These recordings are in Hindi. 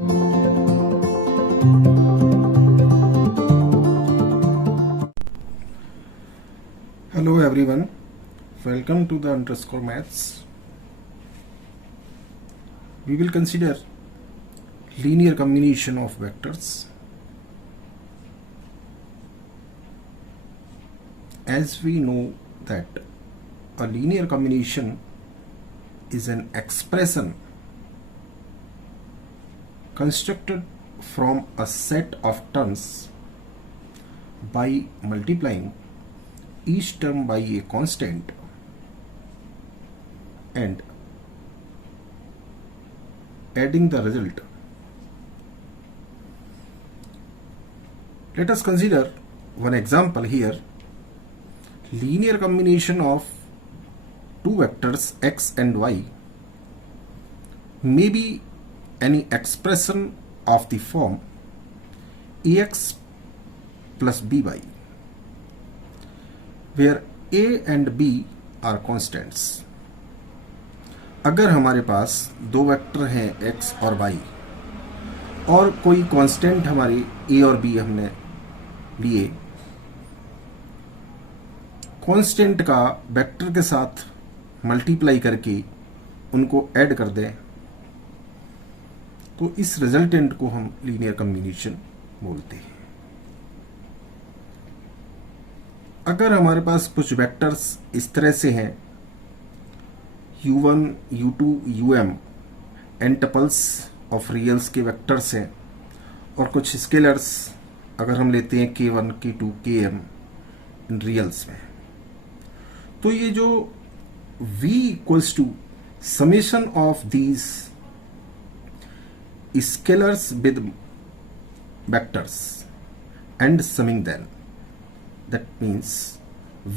Hello everyone, welcome to the underscore maths. We will consider linear combination of vectors. As we know that a linear combination is an expression constructed from a set of terms by multiplying each term by a constant and adding the result. Let us consider one example here. Linear combination of two vectors x and y may be any expression of the form ax plus by, where a and b are constants. अगर हमारे पास दो वेक्टर हैं x और y और कोई कांस्टेंट हमारे a और b हमने लिए, कांस्टेंट का वेक्टर के साथ मल्टीप्लाई करके उनको ऐड कर दें, तो इस रिजल्टेंट को हम लीनियर कॉम्बिनेशन बोलते हैं। अगर हमारे पास कुछ वेक्टर्स इस तरह से हैं u1, u2, um n tuples of reals के वेक्टर्स हैं, और कुछ स्केलर्स अगर हम लेते हैं k1, k2, km इन रियल्स में, तो ये जो v equals to summation of these scalars with vectors and summing them, that means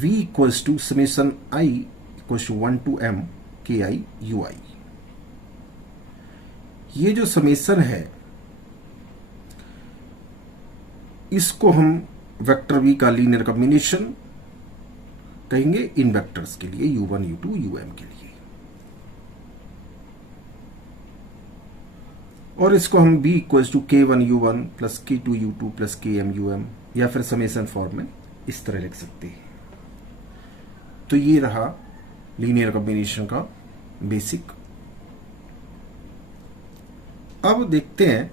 v equals to summation I equals to 1 to m ki ui. ये जो समेशन है इसको हम वेक्टर v का लीनियर कॉम्बिनेशन कहेंगे इन वेक्टर्स के लिए u1, u2, um के लिए, और इसको हम b equals to k1 u1 plus k2 u2 plus km um या फिर समेशन फॉर्म में इस तरह लिख सकते हैं। तो ये रहा लीनियर कॉम्बिनेशन का बेसिक। अब देखते हैं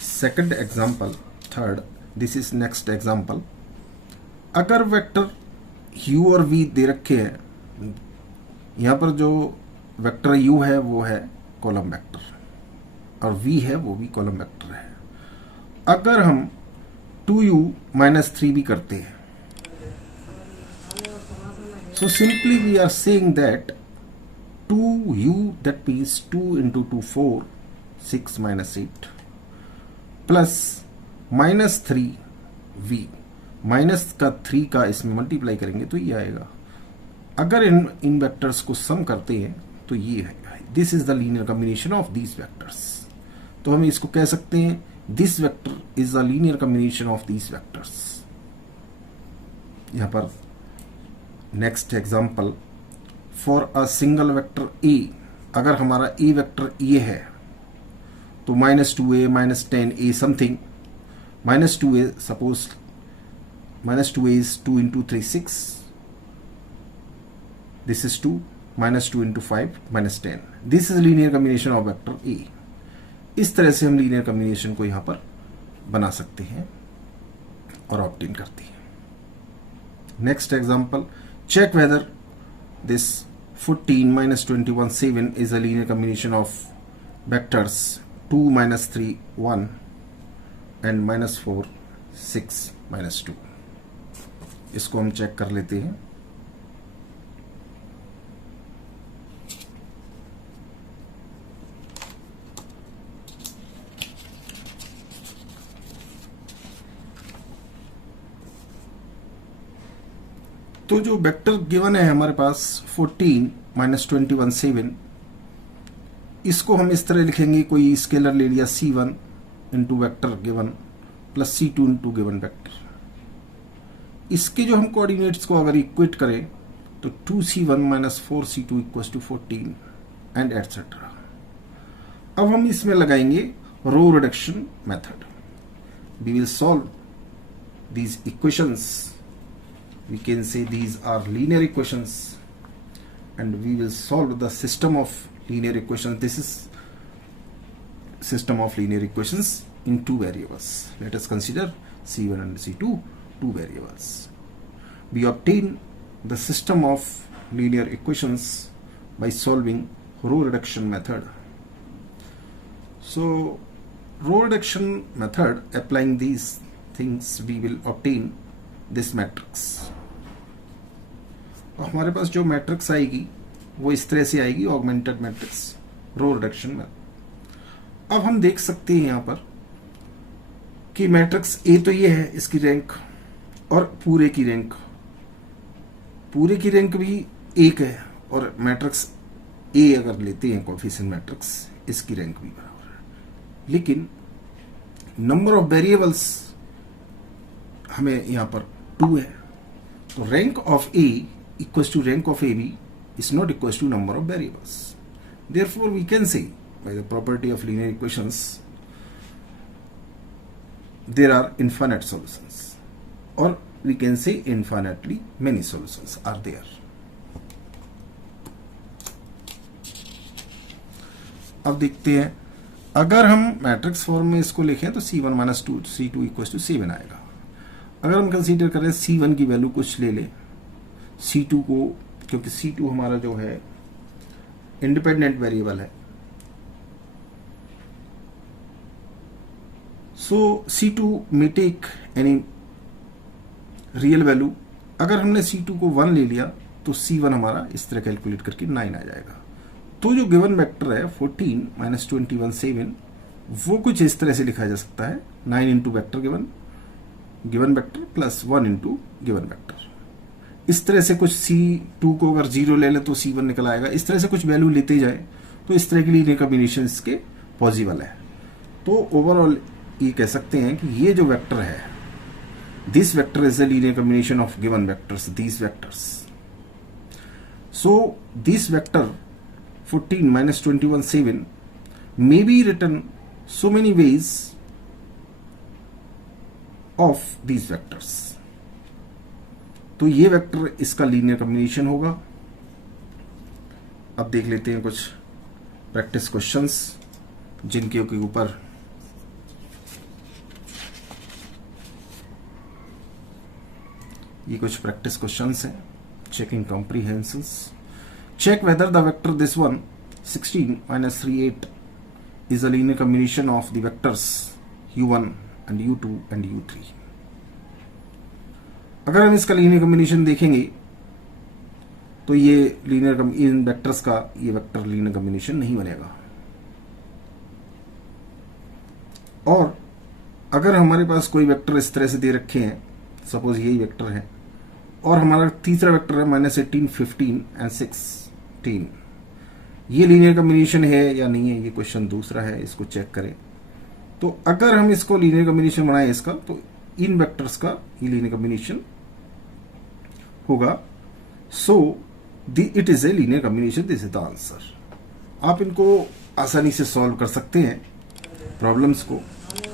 second example, third, this is next example. अगर वेक्टर u और v दे रखे हैं, यहां पर जो वेक्टर u है वो है कॉलम वेक्टर और v है वो भी कॉलम वेक्टर है। अगर हम 2u minus 3 भी करते हैं, so simply we are saying that 2u, that means 2 into 2 4, 6 minus 8 plus minus 3v, minus का 3 का इसमें मल्टीप्लाई करेंगे तो ये आएगा। अगर इन वेक्टर्स को सम करते हैं तो ये है, this is the linear combination of these vectors. तो हम इसको कह सकते हैं this vector is a linear combination of these vectors। यहां पर next example, for a single vector a, अगर हमारा a वेक्टर a है तो -2a, -10a something, -2a, suppose -2a is 2 into 3 6, this is 2, -2 into 5 -10, this is linear combination of vector a। इस तरह से हम लीनियर कॉम्बिनेशन को यहां पर बना सकते हैं और ऑब्टेन करते हैं। Next example, check whether this 14 - 21 7 is a linear combination of vectors 2 - 3 1 and -4 6 -2। इसको हम चेक कर लेते हैं। तो जो वेक्टर गिवन है हमारे पास 14 - 21 7, इसको हम इस तरह लिखेंगे, कोई स्केलर ले लिया c1 into vector given plus c2 into given vector. इसके जो हम कोऑर्डिनेट्स को अगर इक्वेट करें तो 2c1 - 4c2 = 14 एंड एटसेट्रा। अब हम इसमें लगाएंगे row reduction method. We will solve these equations. We can say these are linear equations, and we will solve the system of linear equations. This is system of linear equations in two variables. Let us consider C1 and C2, two variables. We obtain the system of linear equations by solving row reduction method. So row reduction method, applying these things, we will obtain this matrix. और हमारे पास जो मैट्रिक्स आएगी वो इस तरह से आएगी, ऑगमेंटेड मैट्रिक्स रो रिडक्शन में. अब हम देख सकते हैं यहां पर कि मैट्रिक्स ए तो ये है, इसकी रैंक, और पूरे की रैंक भी एक है, और मैट्रिक्स ए अगर लेते हैं कोएफिशिएंट मैट्रिक्स, इसकी रैंक भी बराबर है. लेकिन नंबर ऑफ वेरिएबल्स हमें यहां पर 2 है, तो rank of A equals to rank of A B is not equals to number of variables. Therefore, we can say by the property of linear equations there are infinite solutions, or we can say infinitely many solutions are there. अब देखते हैं, अगर हम मैट्रिक्स फॉर्म में इसको लिखें तो C1 minus 2 C2 equals to 7 आएगा. अगर हम कंसीडर करें C1 की वैल्यू कुछ ले लें, C2 को, क्योंकि C2 हमारा जो है इंडिपेंडेंट वेरिएबल है, सो C2 में टेक एनी रियल वैल्यू. अगर हमने C2 को 1 ले लिया तो C1 हमारा इस तरह कैलकुलेट करके 9 आ जाएगा. तो जो गिवन वेक्टर है 14 माइनस 21 7, वो कुछ इस तरह से लिखा जा सकता है, 9 into vector given vector plus 1 into given vector. इस तरह से कुछ C2 को अगर 0 ले ले तो C1 निकल आएगा. इस तरह से कुछ वैल्यू लेते जाए तो इस तरह के लीनियर कॉम्बिनेशन इसके पॉसिबल है. तो ओवरऑल ये कह सकते हैं कि ये जो वेक्टर है, this vector is the linear combination of given vectors, these vectors. So this vector 14 minus 21 7 may be written so many ways of these vectors. तो ये वेक्टर इसका लीनियर कॉम्बिनेशन होगा. अब देख लेते हैं कुछ प्रैक्टिस क्वेश्चंस जिनके ऊपर ये कुछ प्रैक्टिस क्वेश्चंस हैं. Checking comprehensions. Check whether the vector this one 16 माइनस 3 8 is a linear combination of the vectors u1 and u2 and u3. अगर हम इसका लीनियर कॉम्बिनेशन देखेंगे तो ये इन वेक्टर्स का ये वेक्टर लीनियर कॉम्बिनेशन नहीं बनेगा. और अगर हमारे पास कोई वेक्टर इस तरह से दे रखे हैं, सपोज यही वेक्टर है, और हमारा तीसरा वेक्टर है माइनस 18 15 एंड 16, ये लीनियर कॉम्बिनेशन है या नहीं है, ये क्वेश्चन दूसरा है, इसको चेक करें. तो अगर हम इसको लीनियर कॉम्बिनेशन बनाए इसका, तो इन वेक्टर्स का ये लीनियर कॉम्बिनेशन होगा. So it is a linear combination, this is the answer. आप इनको आसानी से सॉल्व कर सकते हैं प्रॉब्लम्स को.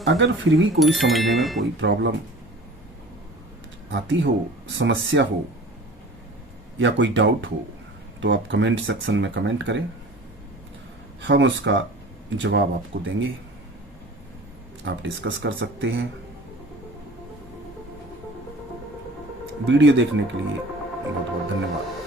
अगर फिर भी कोई समझने में कोई प्रॉब्लम आती हो, समस्या हो या कोई डाउट हो, तो आप कमेंट सेक्शन में कमेंट करें, हम उसका जवाब आपको देंगे. आप डिस्कस कर सकते हैं. वीडियो देखने के लिए बहुत बहुत धन्यवाद.